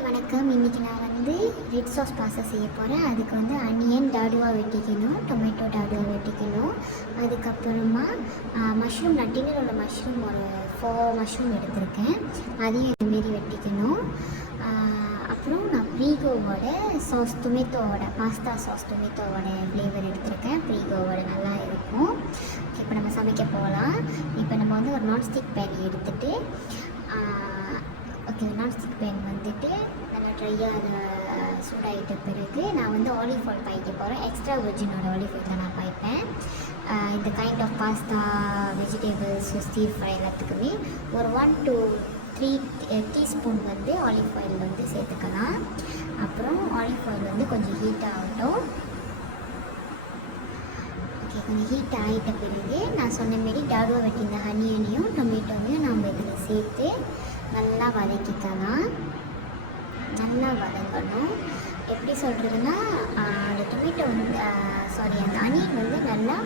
Hi வணக்கம். இன்றைக்கி நான் வந்து ரெட் சாஸ் பாஸ்தா செய்ய போகிறேன். அதுக்கு வந்து அனியன் டாடுவா வெட்டிக்கணும், டொமேட்டோ டாடுவா வெட்டிக்கணும். அதுக்கப்புறமா மஷ்ரூம், நான் டின்னர் உள்ள மஷ்ரூம் ஒரு 4 மஷ்ரூம் எடுத்திருக்கேன், அதையும் இதுமாரி வெட்டிக்கணும். அப்புறம் நான் ப்ரீகோவோட சாஸ், டொமேட்டோவோட பாஸ்தா சாஸ் டொமேட்டோவோட ஃப்ளேவர் எடுத்திருக்கேன். ப்ரீகோவோட நல்லா இருக்கும். இப்போ நம்ம சமைக்க போகலாம். இப்போ நம்ம வந்து ஒரு நான்ஸ்டிக் பேன் எடுத்துகிட்டு நான்ஸ்டிக் பேன் வந்துட்டு நல்லா ட்ரையாக அதை சூடாகிட்ட பிறகு நான் வந்து ஆலிவ் ஆயில் பாய்க்க போகிறேன். எக்ஸ்ட்ரா வெர்ஜினோட ஆலிவ் ஆயில் தான் நான் பாய்ப்பேன். இந்த kind of pasta, vegetables, stir fry எல்லாத்துக்குமே ஒரு 1 to 3 டீஸ்பூன் வந்து ஆலிவ் ஆயில் வந்து சேர்த்துக்கலாம். அப்புறம் ஆலிவ் ஆயில் வந்து கொஞ்சம் ஹீட் ஆகட்டும். கொஞ்சம் ஹீட் ஆகிட்ட பிறகு நான் சொன்ன மாரி டாடுவா வெட்டின ஹனியனையும் டொமேட்டோவையும் நம்ம இதில் சேர்த்து நல்லா வதக்கிக்கலாம். நல்லா வதங்கணும். எப்படி சொல்கிறதுனா, அந்த டொமேட்டோ வந்து அந்த அனியன் வந்து நல்லா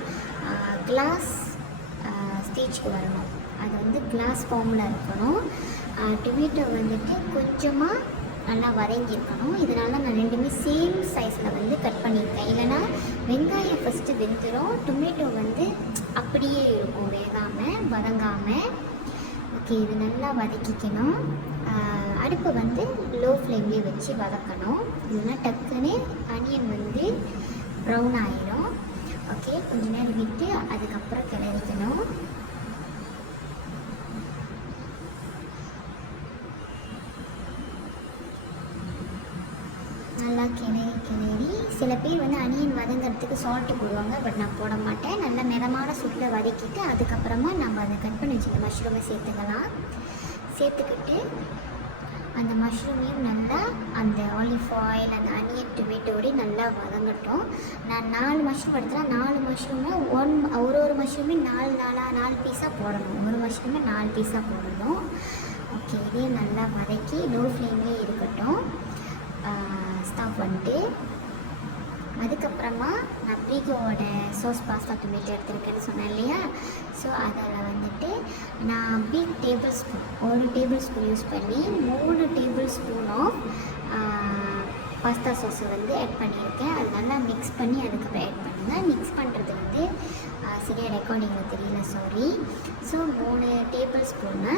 கிளாஸ் ஸ்டேஜ்க்கு வரணும். அது வந்து கிளாஸ் ஃபார்மில் இருக்கணும். டொமேட்டோ வந்துட்டு கொஞ்சமாக நல்லா வதங்கியிருக்கணும். இதனால நான் ரெண்டுமே சேம் சைஸில் வந்து கட் பண்ணியிருக்கேன். இல்லைனா வெங்காயம் ஃபஸ்ட்டு வெந்துடும், டொமேட்டோ வந்து அப்படியே இருக்கும், வேகாமல் வதங்காமல். ஓகே, இது நல்லா வதக்கிக்கணும். அடுப்பை வந்து லோ ஃப்ளேம்லேயே வச்சு வதக்கணும். இல்லைன்னா டக்குன்னு அனியன் வந்து ப்ரௌன் ஆகிடும். ஓகே, கொஞ்ச நேரம் விட்டு அதுக்கப்புறம் கிளறிக்கணும். நல்லா கிளறி சில பேர் வந்து அனியன் வதங்கிறதுக்கு சால்ட்டு போடுவாங்க, பட் நான் போட மாட்டேன். நல்லா மிதமான சூட்டில் வதக்கிட்டு அதுக்கப்புறமா நம்ம அதை கட் பண்ணி வச்சுக்க மஷ்ரூமை சேர்த்துக்கலாம். சேர்த்துக்கிட்டு அந்த மஷ்ரூமையும் நல்லா அந்த ஆலிவ் ஆயில், அந்த அனியன் டொமேட்டோடு நல்லா வதங்கட்டும். நான் 4 மஷ்ரூம் எடுத்தேன்னா 4 மஷ்ரூமை ஒரு மஷ்ரூமே 4 பீஸாக போடணும். ஒரு மஷ்ரூமே 4 பீஸாக போடணும். ஓகே, இதையும் நல்லா வதக்கி லோ ஃப்ளேம்லேயே இருக்கட்டும். ஸ்டாப் பண்ணிட்டு அதுக்கப்புறமா நான் ப்ரீகோவோட சாஸ் பாஸ்தா டொமேட்டோ எடுத்துருக்கேன்னு சொன்னேன் இல்லையா. ஸோ அதில் வந்துட்டு நான் big tablespoon, 1 tablespoon use பண்ணி 3 டேபிள் ஸ்பூன் ஆஃப் பாஸ்தா சாஸை வந்து ஆட் பண்ணியிருக்கேன். அது நல்லா மிக்ஸ் பண்ணி அதுக்கப்புறம் ஆட் பண்ணுங்கள். மிக்ஸ் பண்ணுறது வந்து சரியாக ரெக்கார்டிங்கில் தெரியல, சாரி. ஸோ 3 டேபிள் ஸ்பூனு,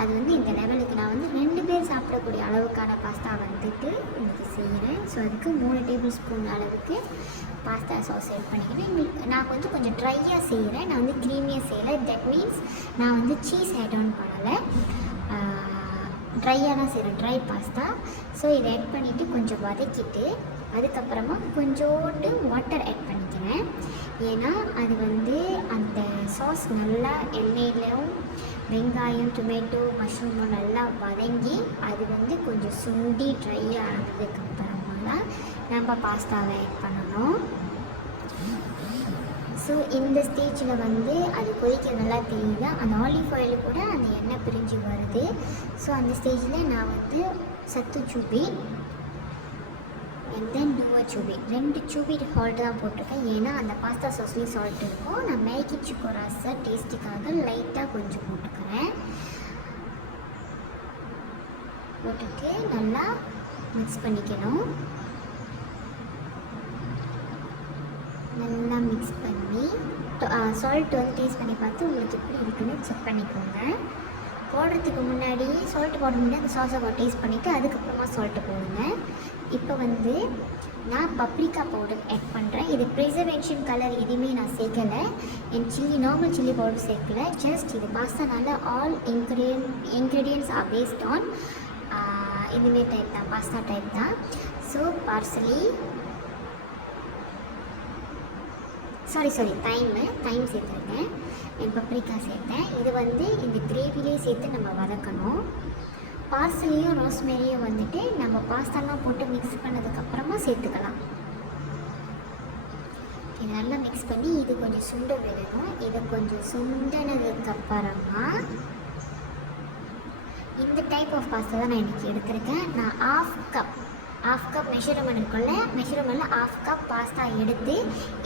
அது வந்து இந்த லெவலுக்கு நான் வந்து 2 பேர் சாப்பிடக்கூடிய அளவுக்கான பாஸ்தா வந்துட்டு இன்றைக்கி செய்கிறேன். ஸோ அதுக்கு 3 டேபிள் ஸ்பூன் அளவுக்கு பாஸ்தா சாஸ் ஆட் பண்ணிக்கிறேன். நான் கொஞ்சம் ட்ரையாக செய்கிறேன், நான் வந்து க்ரீமியாக செய்யலை. தட் மீன்ஸ் நான் வந்து சீஸ் ஆட் ஆன் பண்ணலை, ட்ரையாக தான் செய்கிறேன், ட்ரை பாஸ்தா. ஸோ இதை ஆட் பண்ணிவிட்டு கொஞ்சம் வதக்கிட்டு அதுக்கப்புறமா கொஞ்சோண்டு வாட்டர் ஆட் பண்ணிக்கிறேன். ஏன்னா அது வந்து அந்த சாஸ் நல்லா எண்ணெயிலும் வெங்காயம், டொமேட்டோ, மஷ்ரூமும் நல்லா வதங்கி அது வந்து கொஞ்சம் சுண்டி ட்ரை ஆனதுக்கப்புறமா தான் நம்ம பாஸ்தாவை ஆட் பண்ணணும். ஸோ இந்த ஸ்டேஜில் வந்து அது கொதிக்க நல்லா தெரியுது. அந்த ஆலிவ் ஆயில் கூட அந்த எண்ணெய் பிரிஞ்சு வருது. ஸோ அந்த ஸ்டேஜில் நான் வந்து சத்து சூபி அண்ட் தென் டூவா சூபி, 2 சூபி சால்ட் தான் போட்டிருக்கேன். ஏன்னா அந்த பாஸ்தா சாஸ்லேயும் சால்ட் இருக்கும். நான் மேகி சிக்கோராஸை டேஸ்ட்டுக்காக லைட்டாக கொஞ்சம் போட்டுக்கிறேன். போட்டுட்டு நல்லா மிக்ஸ் பண்ணிக்கணும். நல்லா மிக்ஸ் பண்ணி சால்ட் வந்து டேஸ்ட் பண்ணி பார்த்து உங்களுக்கு எப்படி இருக்குன்னு செக் பண்ணிக்கோங்க. போடுறதுக்கு முன்னாடி சால்ட்டு போட முன்னாடி அந்த சாஸை டேஸ்ட் பண்ணிவிட்டு அதுக்கப்புறமா சால்ட்டு போடுங்க. இப்போ வந்து நான் பப்ரிக்கா பவுடர் ஆட் பண்ணுறேன். இது ப்ரிசர்வேஷன் கலர் எதுவுமே நான் சேர்க்கலை. என் நார்மல் சில்லி பவுடர் சேர்க்கலை. ஜஸ்ட் இது பாஸ்தானால all ingredients are based on இதுவே டைப் தான், பாஸ்தா டைப் தான். ஸோ பார்சலி தைம் சேர்த்துருக்கேன், என் பப்ரிக்கா சேர்த்தேன். இது வந்து இந்த கிரேவிலே சேர்த்து நம்ம வதக்கணும். பார்சலியும் ரோஸ்மேரியும் வந்துட்டு நம்ம பாஸ்தாலாம் போட்டு மிக்ஸ் பண்ணதுக்கப்புறமா சேர்த்துக்கலாம். இது நல்லா மிக்ஸ் பண்ணி இது கொஞ்சம் சுண்ட விடணும். இதை கொஞ்சம் சுண்டனதுக்கப்புறமா இந்த டைப் ஆஃப் பாஸ்தா தான் நான் இன்றைக்கி எடுத்திருக்கேன். நான் ஹாஃப் கப் மெஷர்மெண்ட் இருக்குல்ல, மெஷர்மெண்ட்டில் ஹாஃப் கப் பாஸ்தா எடுத்து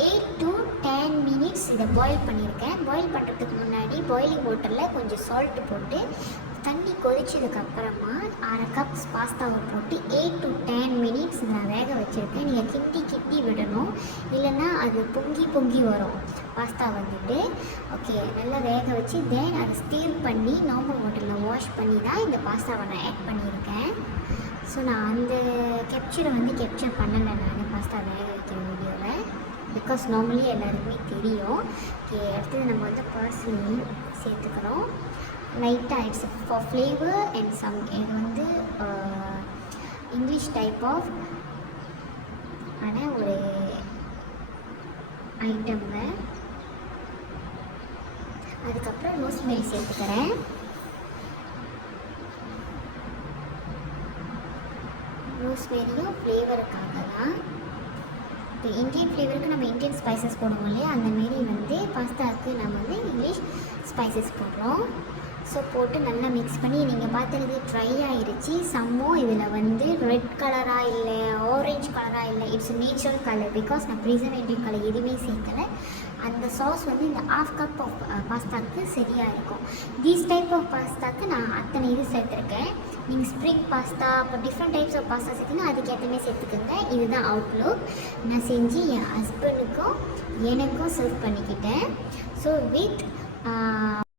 8 to 10 minutes இதை பாயில் பண்ணியிருக்கேன். பாயில் பண்ணுறதுக்கு முன்னாடி பாயிலிங் வாட்டரில் கொஞ்சம் சால்ட்டு போட்டு தண்ணி கொதிச்சதுக்கப்புறமா 1/2 கப் பாஸ்தாவை போட்டு 8 to 10 மினிட்ஸ் நான் வேக வச்சுருக்கேன். நீங்கள் கிண்டி விடணும், இல்லைன்னா அது பொங்கி வரும் பாஸ்தா வந்துட்டு. ஓகே, நல்லா வேக வச்சு தென் அதை ஸ்டீர் பண்ணி நார்மல் வாட்டரில் வாஷ் பண்ணி தான் இந்த பாஸ்தாவை நான் ஆட் பண்ணியிருக்கேன். ஸோ நான் அந்த கேப்சர் பண்ணலை நான் பாஸ்தா வேக வைக்கிற வீடியோவில், பிகாஸ் நார்மலி எல்லாருக்குமே தெரியும். ஓகே, அடுத்தது நம்ம வந்து பார்ஸ்லி சேர்த்துக்கிறோம் லைட்டாக. It's for flavour and some. இது வந்து இங்கிலீஷ் டைப் ஆஃப் ஆனால் ஒரு ஐட்டம்ங்க. அதுக்கப்புறம் ரோஸ்மெரி சேர்த்துக்கிறேன். ரோஸ்மெரியும் ஃப்ளேவருக்காக தான். இப்போ இந்தியன் ஃப்ளேவருக்கு நம்ம இந்தியன் ஸ்பைசஸ் போடுவோம் இல்லையா, அந்தமாரி வந்து பாஸ்தாவுக்கு நம்ம வந்து இங்கிலீஷ் ஸ்பைசஸ் போடுறோம். ஸோ போட்டு நல்லா மிக்ஸ் பண்ணி, நீங்கள் பார்த்துறது ட்ரை ஆகிடுச்சு. சம்மோ இதில் வந்து ரெட் கலராக இல்லை ஆரஞ்ச் கலராக இல்லை, இட்ஸ் நேச்சுரல் கலர். பிகாஸ் நான் ப்ரிசர்வேட்டிவ் கலர் எதுவுமே சேர்க்கலை. அந்த சாஸ் வந்து இந்த 1/2 கப் ஆஃப் பாஸ்தாவுக்கு சரியாக இருக்கும். தீஸ் டைப் ஆஃப் பாஸ்தாவுக்கு நான் அத்தனை இது சேர்த்துருக்கேன். நீங்கள் ஸ்ப்ரிங் பாஸ்தா அப்போ டிஃப்ரெண்ட் டைப்ஸ் ஆஃப் பாஸ்தா சேர்த்திங்கன்னா அதுக்கேற்றமே சேர்த்துக்கோங்க. இதுதான் அவுட்லுக். நான் செஞ்சு என் ஹஸ்பண்டுக்கும் எனக்கும் சர்வ் பண்ணிக்கிட்டேன். So with